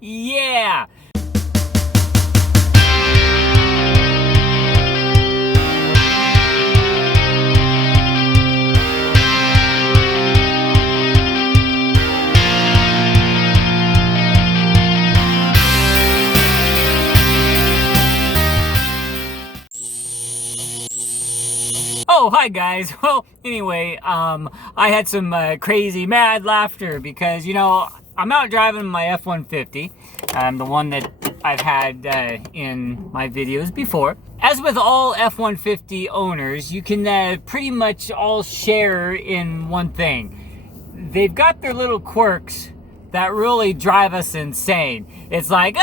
Yeah! Oh, hi guys. Well, anyway, I had some crazy mad laughter because, you know, I'm out driving my F150, the one that I've had in my videos before. As with all F150 owners, you can pretty much all share in one thing. They've got their little quirks that really drive us insane. It's like,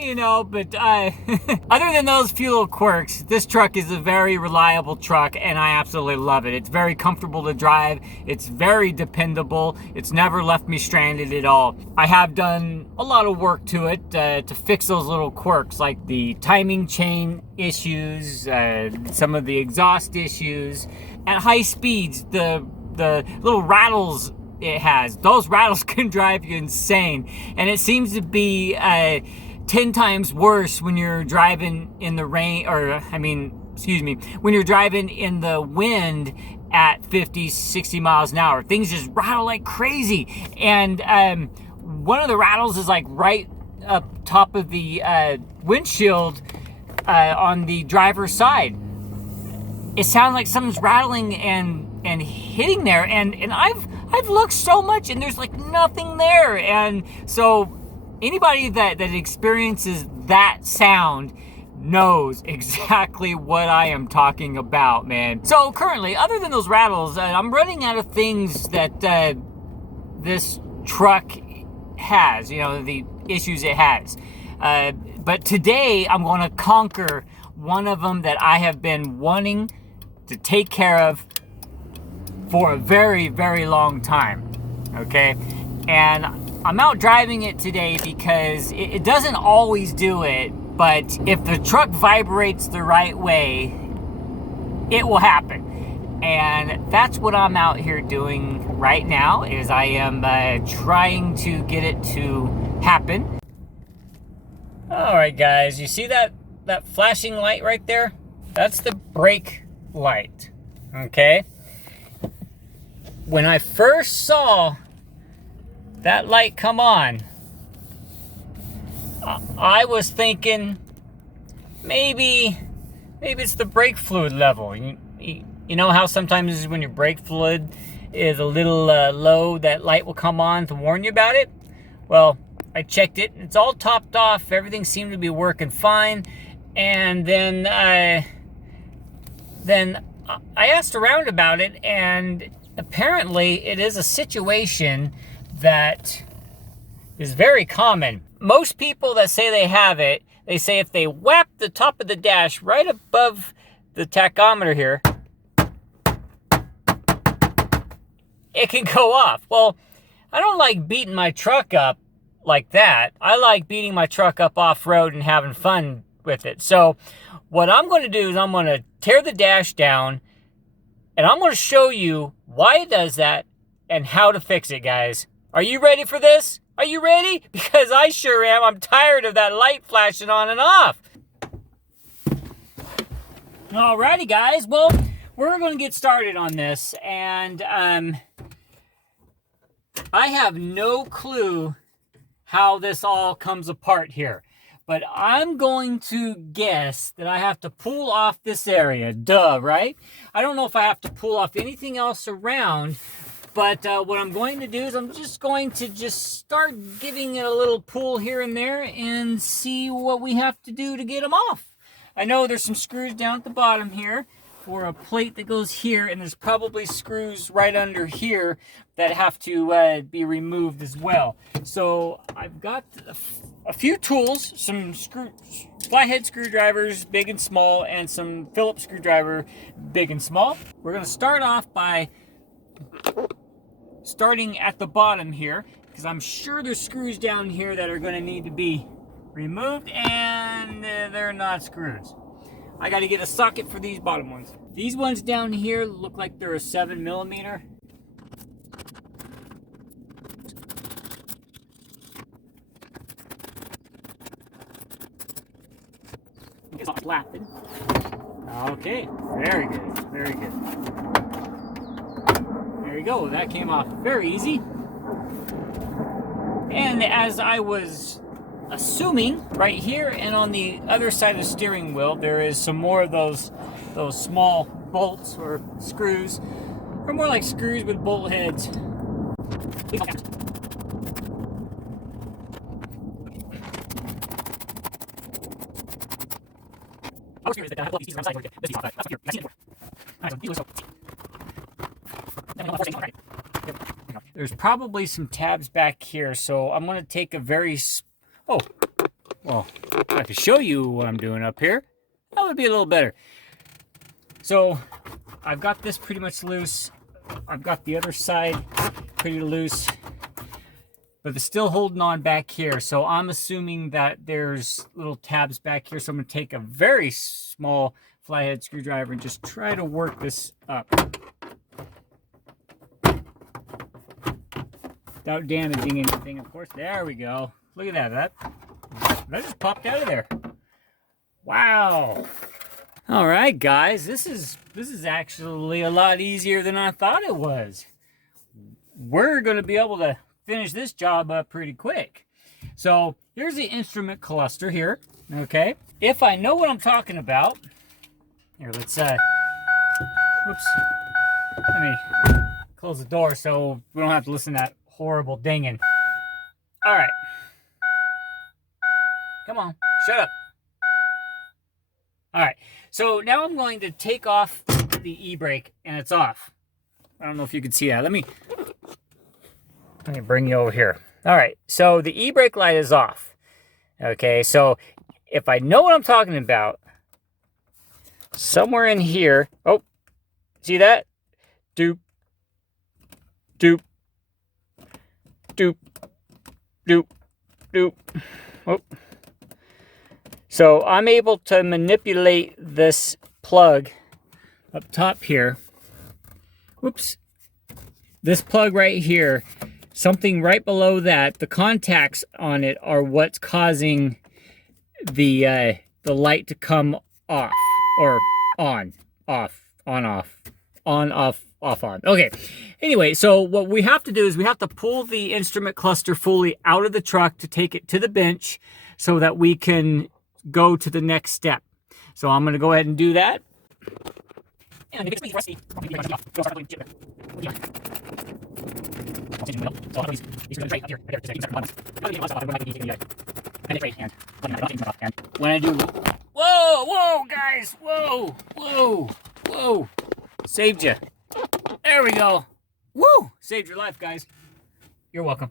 you know, but other than those few little quirks, this truck is a very reliable truck and I absolutely love it. It's very comfortable to drive. It's very dependable. It's never left me stranded at all. I have done a lot of work to it to fix those little quirks, like the timing chain issues, some of the exhaust issues. At high speeds, the little rattles it has, those rattles can drive you insane, and it seems to be 10 times worse when you're driving in the rain, when you're driving in the wind at 50, 60 miles an hour. Things just rattle like crazy, and one of the rattles is like right up top of the windshield on the driver's side. It sounds like something's rattling and hitting there, and I've looked so much and there's like nothing there. And so anybody that experiences that sound knows exactly what I am talking about, man. So currently, other than those rattles, I'm running out of things that this truck has, you know, the issues it has. But today I'm going to conquer one of them that I have been wanting to take care of for a very, very long time, okay? And I'm out driving it today because it doesn't always do it, but if the truck vibrates the right way, it will happen. And that's what I'm out here doing right now, is I am trying to get it to happen. All right, guys, you see that flashing light right there? That's the brake light, okay? When I first saw that light come on, I was thinking maybe it's the brake fluid level. You know how sometimes when your brake fluid is a little low, that light will come on to warn you about it? Well, I checked it, it's all topped off, everything seemed to be working fine, and then I asked around about it, and apparently it is a situation that is very common. Most people that say they have it, they say if they whap the top of the dash right above the tachometer here, it can go off. Well, I don't like beating my truck up like that. I like beating my truck up off-road and having fun with it. So what I'm going to do is I'm going to tear the dash down, and I'm going to show you why it does that and how to fix it, guys. Are you ready for this? Are you ready? Because I sure am. I'm tired of that light flashing on and off. Alrighty, guys. Well, we're going to get started on this, and I have no clue how this all comes apart here. But I'm going to guess that I have to pull off this area. Duh, right? I don't know if I have to pull off anything else around, but what I'm going to do is I'm just going to start giving it a little pull here and there and see what we have to do to get them off. I know there's some screws down at the bottom here for a plate that goes here, and there's probably screws right under here that have to be removed as well. So I've got a few tools, some flathead screwdrivers, big and small, and some Phillips screwdriver, big and small. We're going to start off by starting at the bottom here, because I'm sure there's screws down here that are going to need to be removed, and they're not screws. I got to get a socket for these bottom ones. These ones down here look like they're a 7mm. It's not flapping. Okay, very good, very good. There you go, that came off very easy. And as I was assuming, right here and on the other side of the steering wheel, there is some more of those small bolts or screws, or more like screws with bolt heads. There's probably some tabs back here, so I'm going to take a very... Oh, well, if I could show you what I'm doing up here, that would be a little better. So, I've got this pretty much loose. I've got the other side pretty loose, but it's still holding on back here. So I'm assuming that there's little tabs back here. So I'm going to take a very small flathead screwdriver and just try to work this up without damaging anything, of course. There we go. Look at that. That just popped out of there. Wow. All right, guys. This is actually a lot easier than I thought it was. We're going to be able to finish this job up pretty quick. So here's the instrument cluster here. Okay. If I know what I'm talking about, here, let's oops. Let me close the door so we don't have to listen to that horrible dinging. All right. Come on, shut up. All right, so now I'm going to take off the e-brake, and it's off. I don't know if you can see that. Let me bring you over here. All right, so the e-brake light is off. Okay, so if I know what I'm talking about, somewhere in here, oh, see that? Doop, doop, doop, doop, doop. Oh. So I'm able to manipulate this plug up top here. Whoops. This plug right here, something right below that, the contacts on it are what's causing the light to come off or on, off, on, off, on, off, off, on. Okay. Anyway, so what we have to do is we have to pull the instrument cluster fully out of the truck to take it to the bench so that we can go to the next step. So I'm going to go ahead and do that. And the biggest thing when I do, whoa, guys, whoa, saved you. There we go. Woo, saved your life, guys. You're welcome.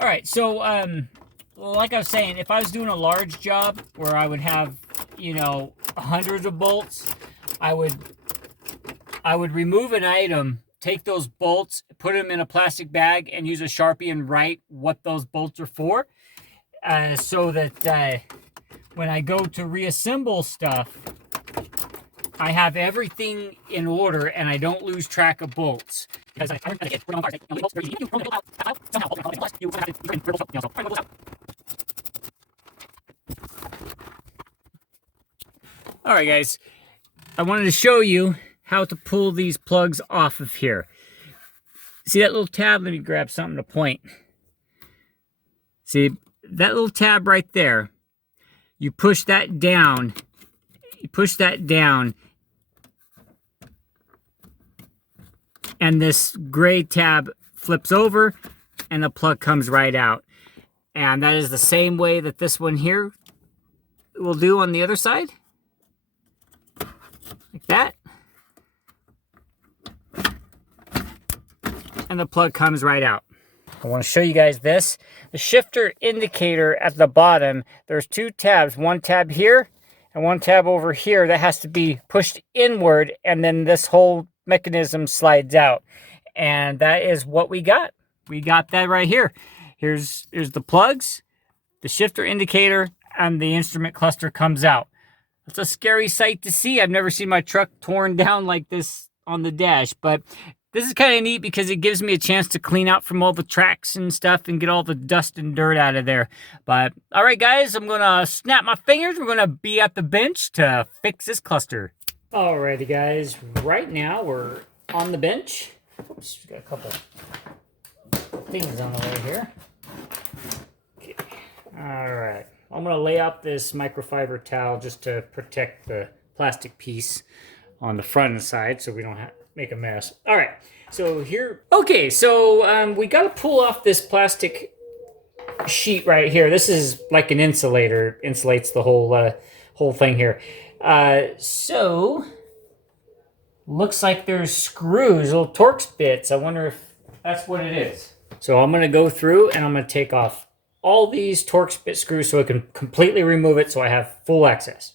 All right, so like I was saying, if I was doing a large job where I would have, you know, hundreds of bolts, I would remove an item, take those bolts, put them in a plastic bag, and use a Sharpie and write what those bolts are for, so that when I go to reassemble stuff, I have everything in order and I don't lose track of bolts. Because all right, guys, I wanted to show you how to pull these plugs off of here. See that little tab? Let me grab something to point. See that little tab right there? You push that down. And this gray tab flips over and the plug comes right out. And that is the same way that this one here will do on the other side. Like that. And the plug comes right out. I want to show you guys this. The shifter indicator at the bottom, there's two tabs. One tab here and one tab over here that has to be pushed inward, and then this whole mechanism slides out. And that is what we got. We got that right here. Here's the plugs, the shifter indicator, and the instrument cluster comes out. It's a scary sight to see. I've never seen my truck torn down like this on the dash, but This is kind of neat because it gives me a chance to clean out from all the tracks and stuff and get all the dust and dirt out of there. But, all right, guys, I'm going to snap my fingers. We're going to be at the bench to fix this cluster. Alrighty, guys. Right now, we're on the bench. Oops, we got a couple things on the way here. Okay. All right. I'm going to lay out this microfiber towel just to protect the plastic piece on the front and side so we don't have make a mess. All right, so here, okay, so we got to pull off this plastic sheet right here. This is like an insulator, insulates the whole thing here. So looks like there's screws, little Torx bits. I wonder if that's what it is. So I'm going to go through and I'm going to take off all these Torx bit screws so I can completely remove it so I have full access.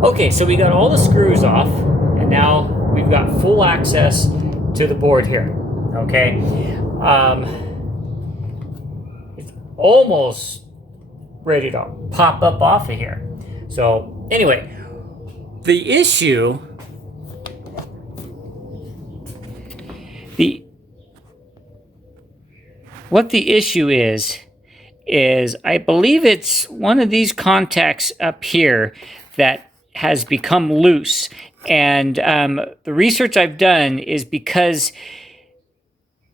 Okay, so we got all the screws off, and now we've got full access to the board here. Okay, it's almost ready to pop up off of here. So anyway, what the issue is I believe it's one of these contacts up here that has become loose. And the research I've done is because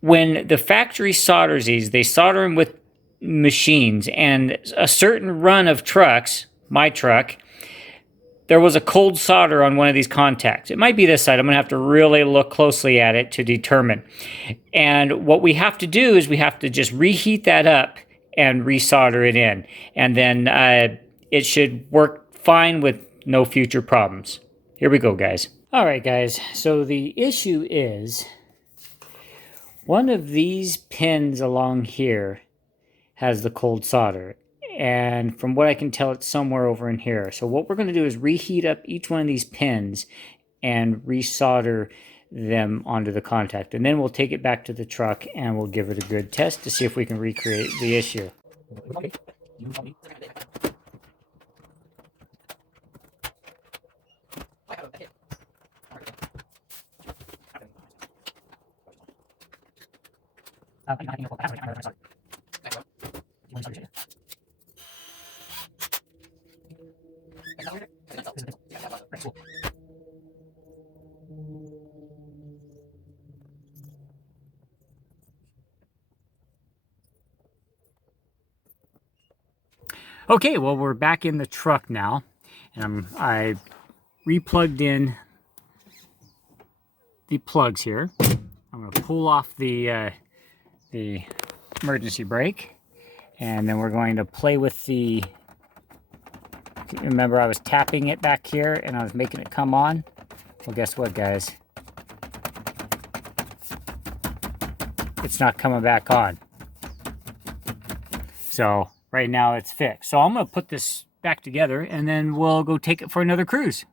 when the factory solders these, they solder them with machines, and a certain run of trucks, my truck, there was a cold solder on one of these contacts. It might be this side. I'm going to have to really look closely at it to determine. And what we have to do is we have to just reheat that up and resolder it in. And then it should work fine with no future problems. Here we go, guys. All right, guys. So the issue is one of these pins along here has the cold solder. And from what I can tell, it's somewhere over in here. So what we're going to do is reheat up each one of these pins and resolder them onto the contact. And then we'll take it back to the truck and we'll give it a good test to see if we can recreate the issue. Okay, well, we're back in the truck now, and I replugged in the plugs here. I'm going to pull off the emergency brake, and then we're going to play with the, remember I was tapping it back here and I was making it come on? Well, guess what, guys? It's not coming back on. So right now it's fixed. So I'm going to put this back together and then we'll go take it for another cruise.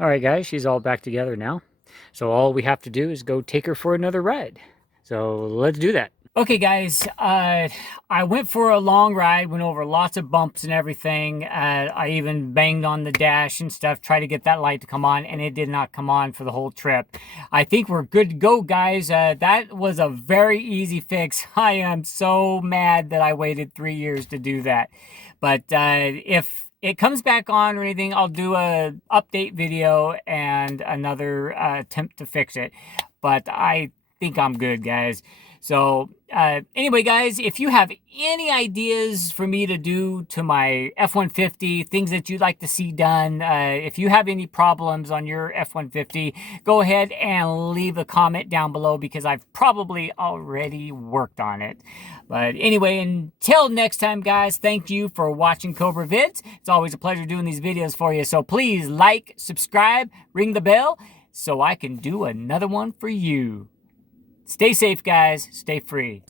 All right, guys, she's all back together now. So all we have to do is go take her for another ride. So let's do that. Okay, guys, I went for a long ride, went over lots of bumps and everything. I even banged on the dash and stuff, tried to get that light to come on, and it did not come on for the whole trip. I think we're good to go, guys. That was a very easy fix. I am so mad that I waited 3 years to do that. But if it comes back on or anything, I'll do a update video and another attempt to fix it. But I think I'm good, guys. So anyway, guys, if you have any ideas for me to do to my F-150, things that you'd like to see done, if you have any problems on your F-150, go ahead and leave a comment down below because I've probably already worked on it. But anyway, until next time, guys, thank you for watching Cobra Vids. It's always a pleasure doing these videos for you. So please like, subscribe, ring the bell so I can do another one for you. Stay safe, guys. Stay free.